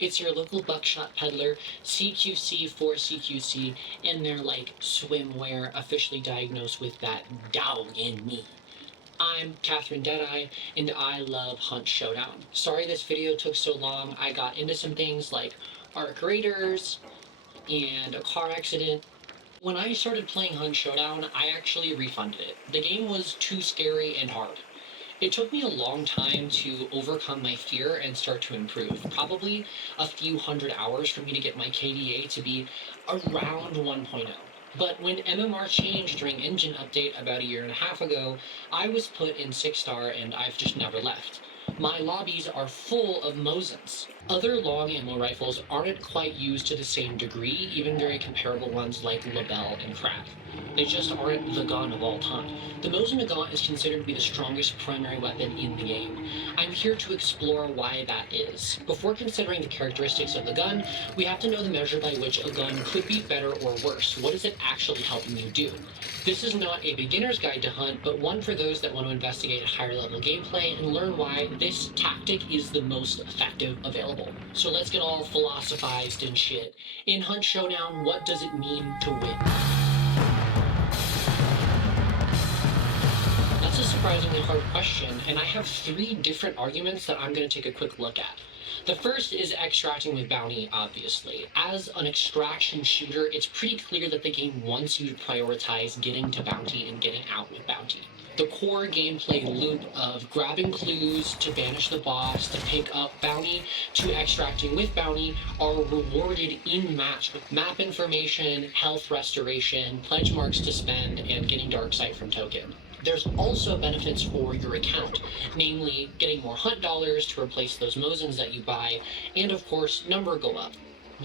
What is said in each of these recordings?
It's your local buckshot peddler, CQC for CQC, in their swimwear, officially diagnosed with that dog in me. I'm Katherine Deadeye, and I love Hunt Showdown. Sorry this video took so long. I got into some things like arc raiders and a car accident. When I started playing Hunt Showdown, I actually refunded it. The game was too scary and hard. It took me a long time to overcome my fear and start to improve. Probably a few hundred hours for me to get my KDA to be around 1.0. But when MMR changed during engine update about a year and a half ago, I was put in 6-star and I've just never left. My lobbies are full of Mosins. Other long ammo rifles aren't quite used to the same degree, even very comparable ones like Lebel and Crack. They just aren't the gun of all time. The Mosin-Nagant is considered to be the strongest primary weapon in the game. I'm here to explore why that is. Before considering the characteristics of the gun, we have to know the measure by which a gun could be better or worse. What is it actually helping you do? This is not a beginner's guide to Hunt, but one for those that want to investigate higher level gameplay and learn why this tactic is the most effective available. So let's get all philosophized and shit. In Hunt Showdown, what does it mean to win? That's a surprisingly hard question, and I have 3 different arguments that I'm going to take a quick look at. The first is extracting with bounty, obviously. As an extraction shooter, it's pretty clear that the game wants you to prioritize getting to bounty and getting out with bounty. The core gameplay loop of grabbing clues to banish the boss, to pick up bounty, to extracting with bounty are rewarded in match with map information, health restoration, pledge marks to spend, and getting dark sight from token. There's also benefits for your account, namely getting more hunt dollars to replace those Mosins that you buy, and of course, number go up.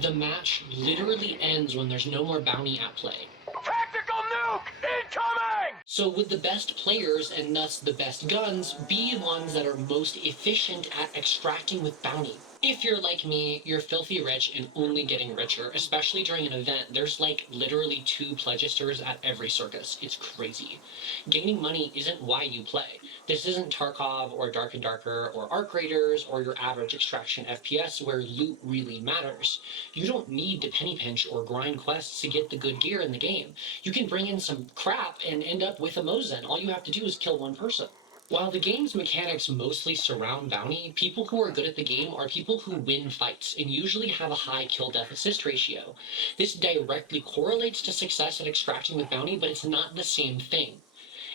The match literally ends when there's no more bounty at play. Tactical nuke incoming! So would the best players, and thus the best guns, be ones that are most efficient at extracting with bounty? If you're like me, you're filthy rich and only getting richer, especially during an event. There's literally 2 pledgisters at every circus. It's crazy. Gaining money isn't why you play. This isn't Tarkov or Dark and Darker or Arc Raiders or your average extraction FPS where loot really matters. You don't need to penny pinch or grind quests to get the good gear in the game. You can bring in some crap and end up with a Mosin. All you have to do is kill one person. While the game's mechanics mostly surround bounty, people who are good at the game are people who win fights and usually have a high kill-death assist ratio. This directly correlates to success at extracting with bounty, but it's not the same thing.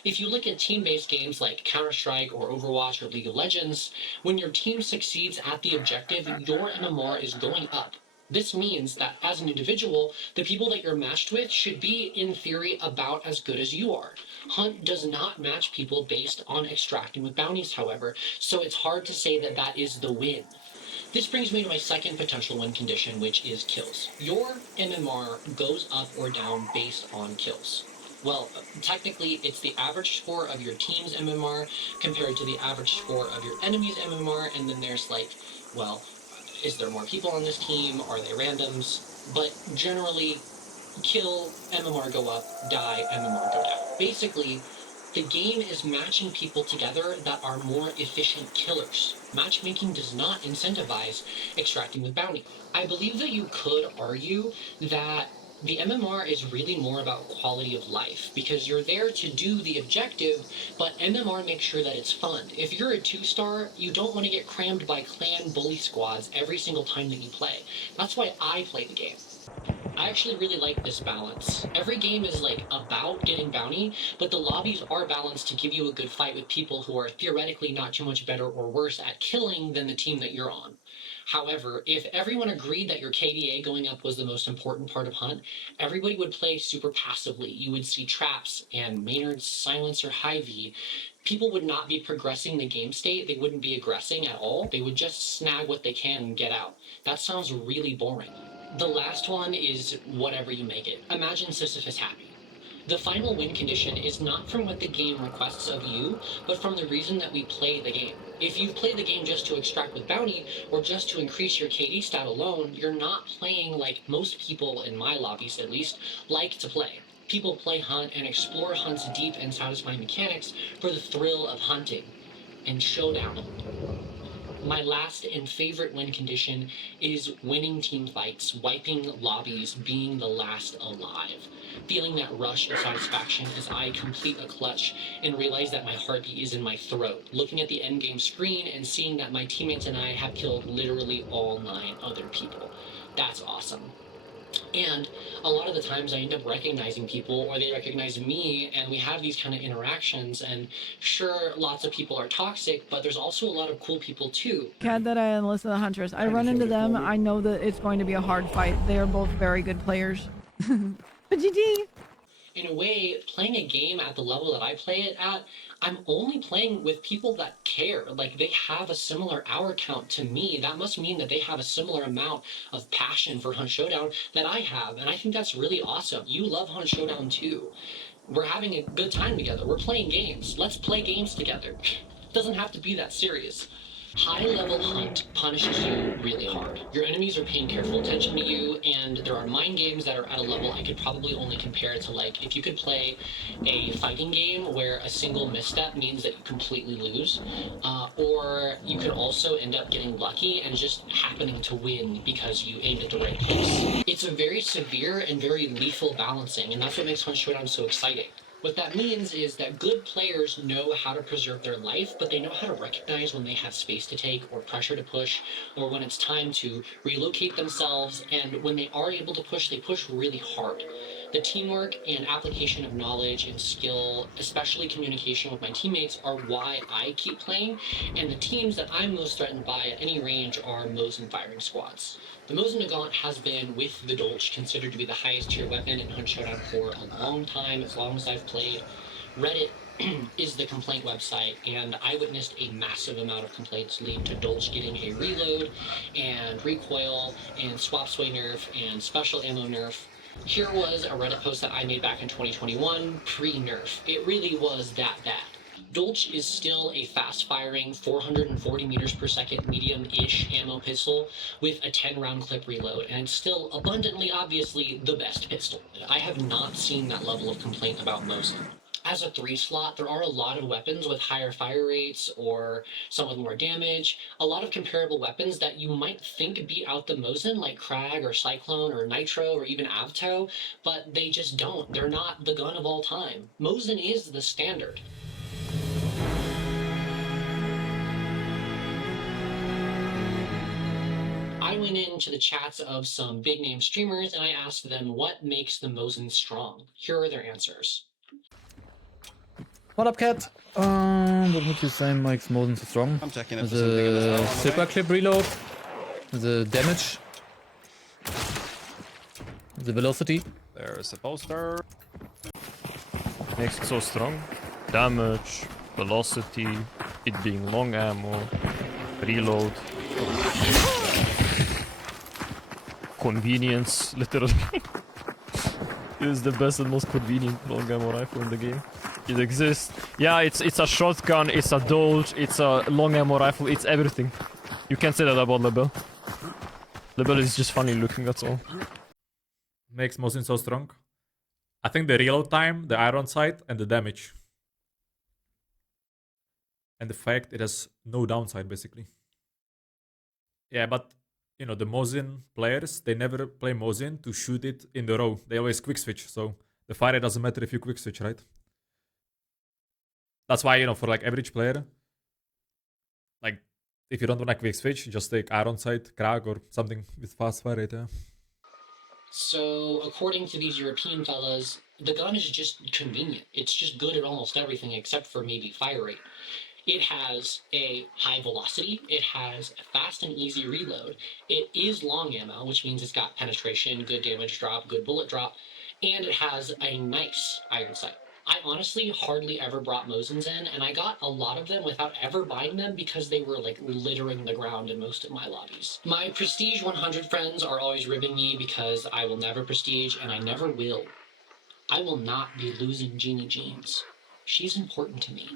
If you look at team-based games like Counter-Strike or Overwatch or League of Legends, when your team succeeds at the objective, your MMR is going up. This means that as an individual, the people that you're matched with should be, in theory, about as good as you are. Hunt does not match people based on extracting with bounties, however, so it's hard to say that that is the win. This brings me to my second potential win condition, which is kills. Your MMR goes up or down based on kills. Well, technically, it's the average score of your team's MMR compared to the average score of your enemy's MMR, and then there's is there more people on this team? Are they randoms? But generally, kill, MMR go up, die, MMR go down. Basically, the game is matching people together that are more efficient killers. Matchmaking does not incentivize extracting with bounty. I believe that you could argue that the MMR is really more about quality of life, because you're there to do the objective, but MMR makes sure that it's fun. If you're a 2-star, you don't want to get crammed by clan bully squads every single time that you play. That's why I play the game. I actually really like this balance. Every game is about getting bounty, but the lobbies are balanced to give you a good fight with people who are theoretically not too much better or worse at killing than the team that you're on. However, if everyone agreed that your KDA going up was the most important part of Hunt, everybody would play super passively. You would see traps and Maynard's silencer Hy-Vee. People would not be progressing the game state. They wouldn't be aggressing at all. They would just snag what they can and get out. That sounds really boring. The last one is whatever you make it. Imagine Sisyphus happy. The final win condition is not from what the game requests of you, but from the reason that we play the game. If you've played the game just to extract with bounty, or just to increase your KD stat alone, you're not playing like most people, in my lobbies at least, like to play. People play Hunt and explore Hunt's deep and satisfying mechanics for the thrill of hunting and showdown. My last and favorite win condition is winning team fights, wiping lobbies, being the last alive. Feeling that rush of satisfaction as I complete a clutch and realize that my heartbeat is in my throat. Looking at the endgame screen and seeing that my teammates and I have killed literally all 9 other people. That's awesome. And a lot of the times I end up recognizing people or they recognize me and we have these kind of interactions. And sure, lots of people are toxic, but there's also a lot of cool people too. Deadeye and Alyssa the Huntress. I run into them. I know that it's going to be a hard fight. They are both very good players. But GG. In a way, playing a game at the level that I play it at, I'm only playing with people that care. Like, they have a similar hour count to me. That must mean that they have a similar amount of passion for Hunt Showdown that I have. And I think that's really awesome. You love Hunt Showdown too. We're having a good time together. We're playing games. Let's play games together. It doesn't have to be that serious. High-level Hunt punishes you really hard. Your enemies are paying careful attention to you, and there are mind games that are at a level I could probably only compare it to, like, if you could play a fighting game where a single misstep means that you completely lose, or you could also end up getting lucky and just happening to win because you aimed at the right place. It's a very severe and very lethal balancing, and that's what makes Hunt Showdown so exciting. What that means is that good players know how to preserve their life, but they know how to recognize when they have space to take or pressure to push, or when it's time to relocate themselves, and when they are able to push, they push really hard. The teamwork and application of knowledge and skill, especially communication with my teammates, are why I keep playing, and the teams that I'm most threatened by at any range are Mosin firing squads. The Mosin-Nagant has been, with the Dolch, considered to be the highest tier weapon in Hunt Showdown for a long time, as long as I've played. Reddit is the complaint website, and I witnessed a massive amount of complaints leading to Dolch getting a reload, and recoil, and swap sway nerf, and special ammo nerf. Here was a Reddit post that I made back in 2021, pre-nerf. It really was that bad. Dolch is still a fast-firing 440 meters per second medium-ish ammo pistol with a 10-round clip reload, and it's still abundantly obviously the best pistol. I have not seen that level of complaint about Mosin. As a 3-slot, there are a lot of weapons with higher fire rates or some with more damage, a lot of comparable weapons that you might think beat out the Mosin, like Krag or Cyclone or Nitro or even Avto, but they just don't. They're not the gun of all time. Mosin is the standard. I went into the chats of some big name streamers and I asked them what makes the Mosin strong. Here are their answers. What up, Cat? What would you say makes Mosin so strong? I'm checking it for The something in this house. super clip reload, the damage, the velocity. There's a poster. Makes it so strong. Damage, velocity, it being long ammo, reload. Convenience, literally. It is the best and most convenient long ammo rifle in the game. It exists. Yeah, it's a shotgun, it's a Dolch, it's a long ammo rifle, it's everything. You can't say that about Lebel. Lebel is just funny looking, that's all. Makes Mosin so strong. I think the reload time, the iron sight, and the damage. And the fact it has no downside, basically. Yeah, but, you know, the Mosin players, they never play Mosin to shoot it in the row. They always quick switch, so the fire rate doesn't matter if you quick switch, right? That's why, you know, for like average player, like, if you don't want to quick switch, just take iron sight, Krag, or something with fast fire rate, yeah. So, according to these European fellas, the gun is just convenient. It's just good at almost everything except for maybe fire rate. It has a high velocity, it has a fast and easy reload, it is long ammo, which means it's got penetration, good damage drop, good bullet drop, and it has a nice iron sight. I honestly hardly ever brought Mosins in, and I got a lot of them without ever buying them because they were like littering the ground in most of my lobbies. My Prestige 100 friends are always ribbing me because I will never Prestige, and I never will. I will not be losing Jeannie James. She's important to me.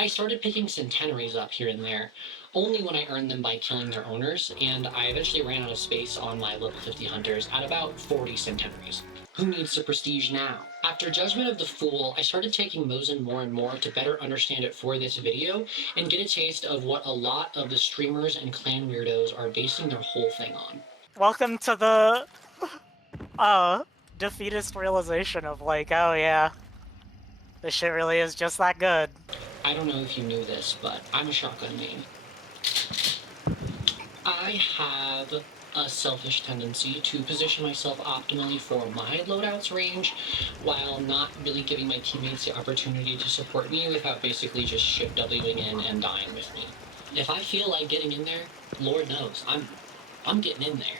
I started picking centenaries up here and there, only when I earned them by killing their owners, and I eventually ran out of space on my level 50 hunters at about 40 centenaries. Who needs the prestige now? After Judgment of the Fool, I started taking Mosin more and more to better understand it for this video and get a taste of what a lot of the streamers and clan weirdos are basing their whole thing on. Welcome to the defeatist realization of like, oh yeah, this shit really is just that good. I don't know if you knew this, but I'm a shotgun main. I have a selfish tendency to position myself optimally for my loadout's range while not really giving my teammates the opportunity to support me without basically just ship Wing in and dying with me. If I feel like getting in there, Lord knows, I'm getting in there.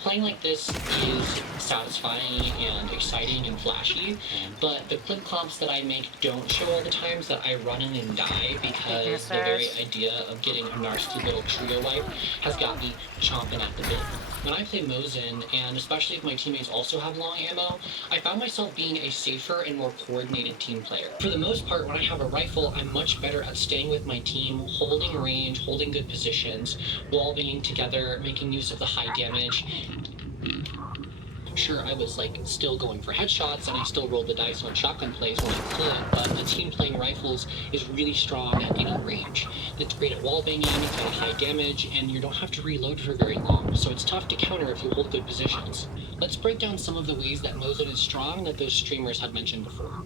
Playing like this is satisfying and exciting and flashy, but the clip comps that I make don't show all the times that I run in and die because the very idea of getting a nasty little trio wipe has got me chomping at the bit. When I play Mosin, and especially if my teammates also have long ammo, I found myself being a safer and more coordinated team player. For the most part, when I have a rifle, I'm much better at staying with my team, holding range, holding good positions, wall banging together, making use of the high damage. Sure, I was like still going for headshots and I still rolled the dice on shotgun plays when I could, but a team playing rifles is really strong at any range. It's great at wall banging, it's got high damage, and you don't have to reload for very long, so it's tough to counter if you hold good positions. Let's break down some of the ways that Mosin is strong that those streamers had mentioned before.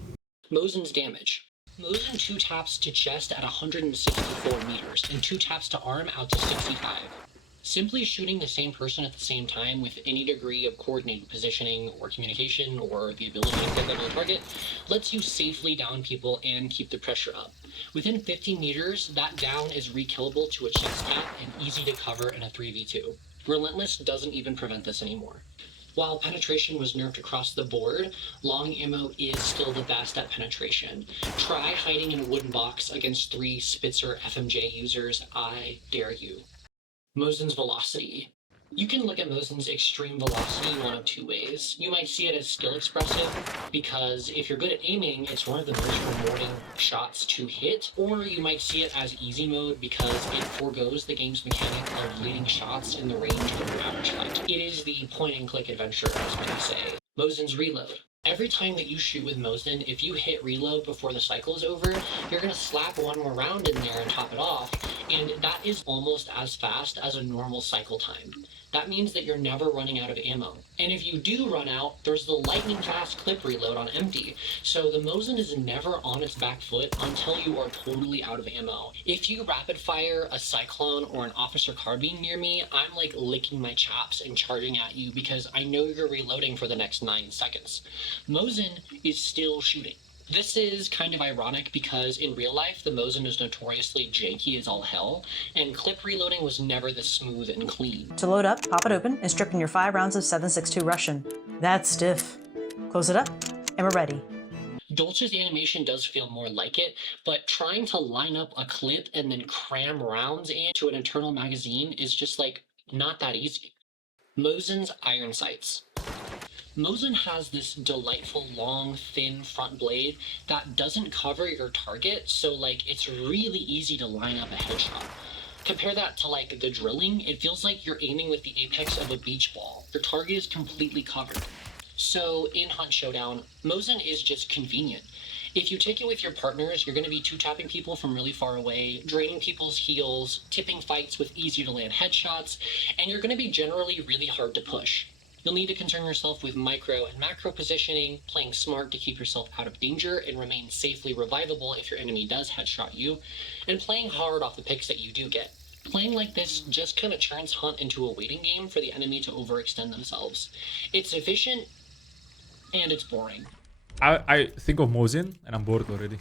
Mosin's damage. Mosin 2 taps to chest at 164 meters, and 2 taps to arm out to 65. Simply shooting the same person at the same time with any degree of coordinated positioning or communication or the ability to get them on target lets you safely down people and keep the pressure up. Within 50 meters, that down is rekillable to a chest tap and easy to cover in a 3v2. Relentless doesn't even prevent this anymore. While penetration was nerfed across the board, long ammo is still the best at penetration. Try hiding in a wooden box against 3 Spitzer FMJ users, I dare you. Mosin's velocity. You can look at Mosin's extreme velocity one of 2 ways. You might see it as skill expressive, because if you're good at aiming, it's one of the most rewarding shots to hit, or you might see it as easy mode because it forgoes the game's mechanic of leading shots in the range of your average fight. It is the point-and-click adventure, as many say. Mosin's reload. Every time that you shoot with Mosin, if you hit reload before the cycle is over, you're going to slap one more round in there and top it off, and that is almost as fast as a normal cycle time. That means that you're never running out of ammo. And if you do run out, there's the lightning fast clip reload on empty, so the Mosin is never on its back foot until you are totally out of ammo. If you rapid fire a Cyclone or an Officer Carbine near me, I'm like licking my chops and charging at you because I know you're reloading for the next 9 seconds. Mosin is still shooting. This is kind of ironic because in real life, the Mosin is notoriously janky as all hell, and clip reloading was never this smooth and clean. To load up, pop it open, and strip in your 5 rounds of 7.62 Russian. That's stiff. Close it up, and we're ready. Dolce's animation does feel more like it, but trying to line up a clip and then cram rounds into an internal magazine is just like not that easy. Mosin's iron sights. Mosin has this delightful, long, thin front blade that doesn't cover your target, so like it's really easy to line up a headshot. Compare that to like the drilling, it feels like you're aiming with the apex of a beach ball. Your target is completely covered. So in Hunt Showdown, Mosin is just convenient. If you take it with your partners, you're going to be 2-tapping people from really far away, draining people's heals, tipping fights with easier to land headshots, and you're going to be generally really hard to push. You'll need to concern yourself with micro and macro positioning, playing smart to keep yourself out of danger and remain safely revivable if your enemy does headshot you, and playing hard off the picks that you do get. Playing like this just kind of turns Hunt into a waiting game for the enemy to overextend themselves. It's efficient, and it's boring. I think of Mosin and I'm bored already.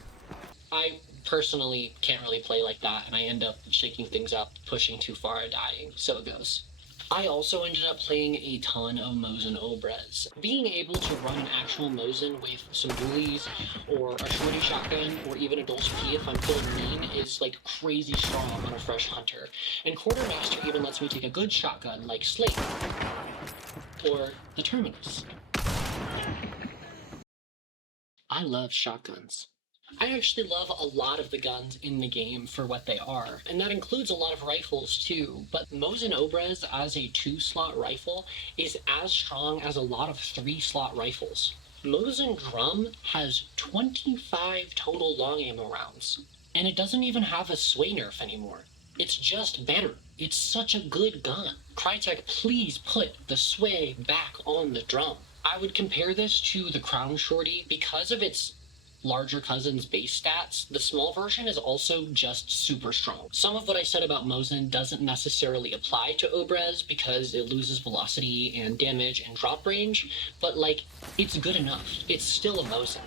I personally can't really play like that, and I end up shaking things up, pushing too far, dying, so it goes. I also ended up playing a ton of Mosin Obres. Being able to run an actual Mosin with some dualies, or a shorty shotgun, or even a Dolce P if I'm feeling mean is like crazy strong on a fresh hunter. And Quartermaster even lets me take a good shotgun like Slate, or the Terminus. I love shotguns. I actually love a lot of the guns in the game for what they are, and that includes a lot of rifles too, but Mosin Obrez as a 2-slot rifle is as strong as a lot of 3-slot rifles. Mosin Drum has 25 total long ammo rounds, and it doesn't even have a sway nerf anymore. It's just better. It's such a good gun. Crytek, please put the sway back on the drum. I would compare this to the Crown Shorty because of its larger cousin's base stats. The small version is also just super strong. Some of what I said about Mosin doesn't necessarily apply to Obrez because it loses velocity and damage and drop range, but like, it's good enough. It's still a Mosin.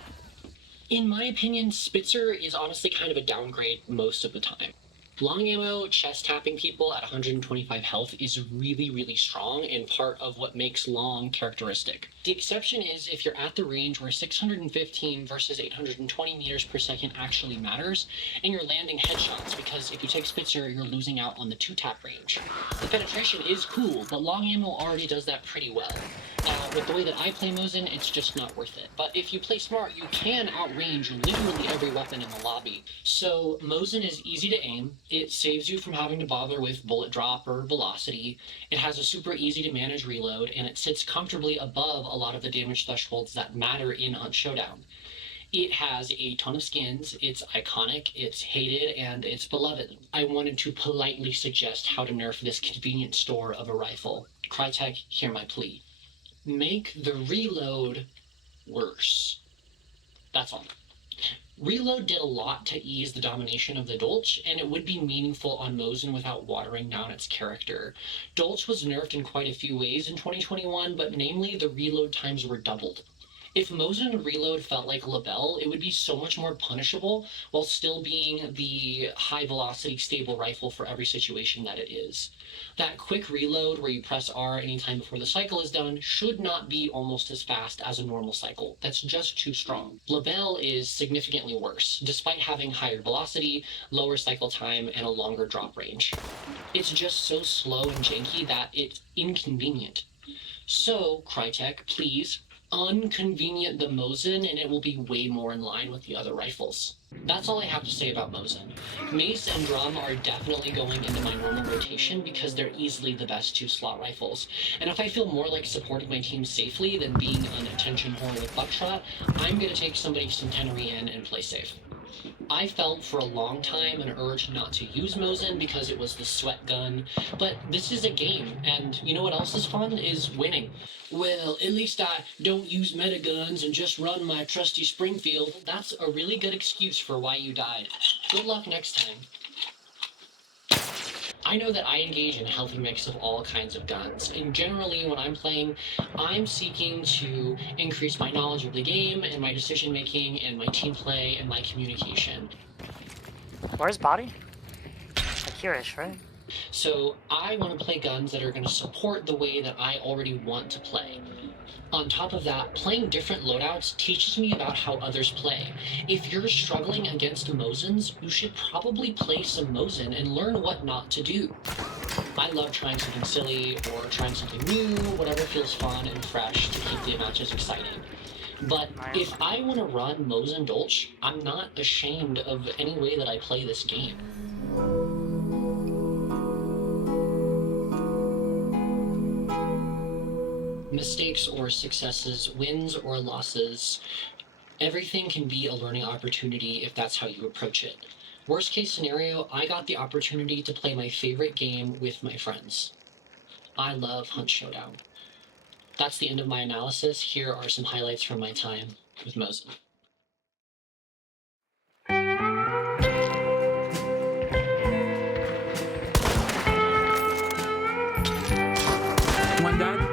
In my opinion, Spitzer is honestly kind of a downgrade most of the time. Long ammo chest tapping people at 125 health is really, really strong and part of what makes long characteristic. The exception is if you're at the range where 615 versus 820 meters per second actually matters, and you're landing headshots, because if you take Spitzer, you're losing out on the 2-tap range. The penetration is cool, but long ammo already does that pretty well. With the way that I play Mosin, it's just not worth it. But if you play smart, you can outrange literally every weapon in the lobby. So Mosin is easy to aim. It saves you from having to bother with bullet drop or velocity. It has a super easy to manage reload, and it sits comfortably above a lot of the damage thresholds that matter in Hunt Showdown. It has a ton of skins, it's iconic, it's hated, and it's beloved. I wanted to politely suggest how to nerf this convenient store of a rifle. Crytek, hear my plea. Make the reload worse. That's all. Reload did a lot to ease the domination of the Dolch, and it would be meaningful on Mosin without watering down its character. Dolch was nerfed in quite a few ways in 2021, but namely the reload times were doubled. If Mosin reload felt like Lebel, it would be so much more punishable while still being the high velocity stable rifle for every situation that it is. That quick reload where you press R anytime before the cycle is done should not be almost as fast as a normal cycle. That's just too strong. Lebel is significantly worse, despite having higher velocity, lower cycle time, and a longer drop range. It's just so slow and janky that it's inconvenient. So, Crytek, please, unconvenient the Mosin, and it will be way more in line with the other rifles. That's all I have to say about Mosin. Mace and Drum are definitely going into my normal rotation because they're easily the best 2-slot rifles. And if I feel more like supporting my team safely than being an attention whore with buckshot, I'm going to take somebody's centenary in and play safe. I felt for a long time an urge not to use Mosin because it was the sweat gun, but this is a game, and you know what else is fun? Is winning. Well, at least I don't use meta guns and just run my trusty Springfield. That's a really good excuse for why you died. Good luck next time. I know that I engage in a healthy mix of all kinds of guns, and generally when I'm playing, I'm seeking to increase my knowledge of the game and my decision making and my team play and my communication. Where's body? Like here-ish, right? So I want to play guns that are going to support the way that I already want to play. On top of that, playing different loadouts teaches me about how others play. If you're struggling against Mosins, you should probably play some Mosin and learn what not to do. I love trying something silly or trying something new, whatever feels fun and fresh to keep the matches exciting. But if I want to run Mosin Dolch, I'm not ashamed of any way that I play this game. Mistakes or successes, wins or losses, everything can be a learning opportunity if that's how you approach it. Worst case scenario, I got the opportunity to play my favorite game with my friends. I love Hunt Showdown. That's the end of my analysis. Here are some highlights from my time with Mosin. One down.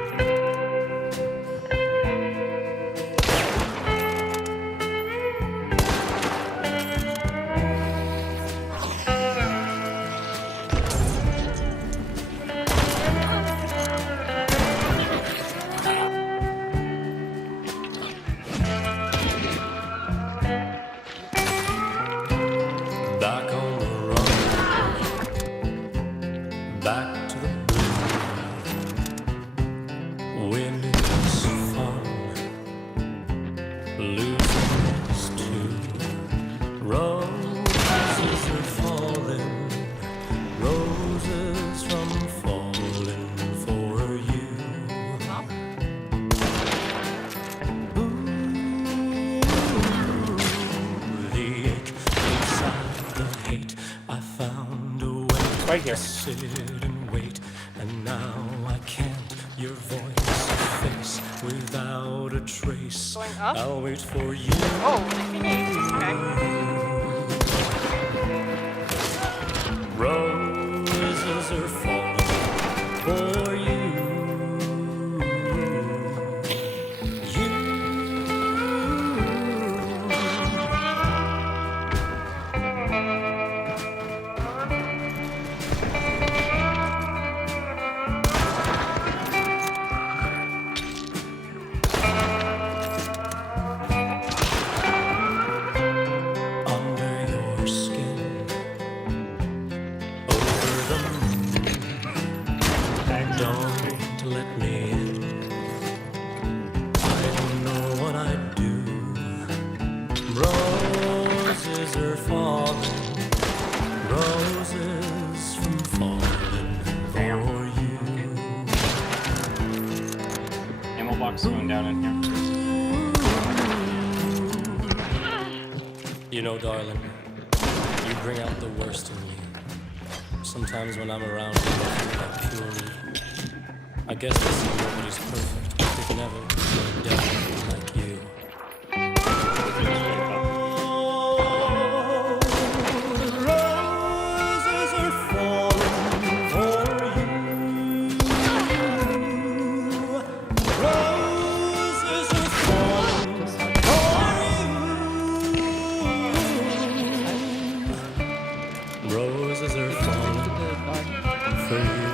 Back on the run, back to the blue. Winning is fun, losing is too. Right here. Sit and wait, and now I can't. Your voice, face, without a trace. Going up? I'll wait for you. Oh, okay. Roses are falling for you. Under your skin, over the moon. Don't let me in. I don't know what I'd do. Roses are falling, roses from falling for you. Ammo box going down in here. You know, darling, you bring out the worst in me. Sometimes when I'm around you, I feel like pure evil. I guess they say nobody's perfect, but they can never be a devil like you. Roses are falling for you. Roses are falling for you. Roses are falling for you.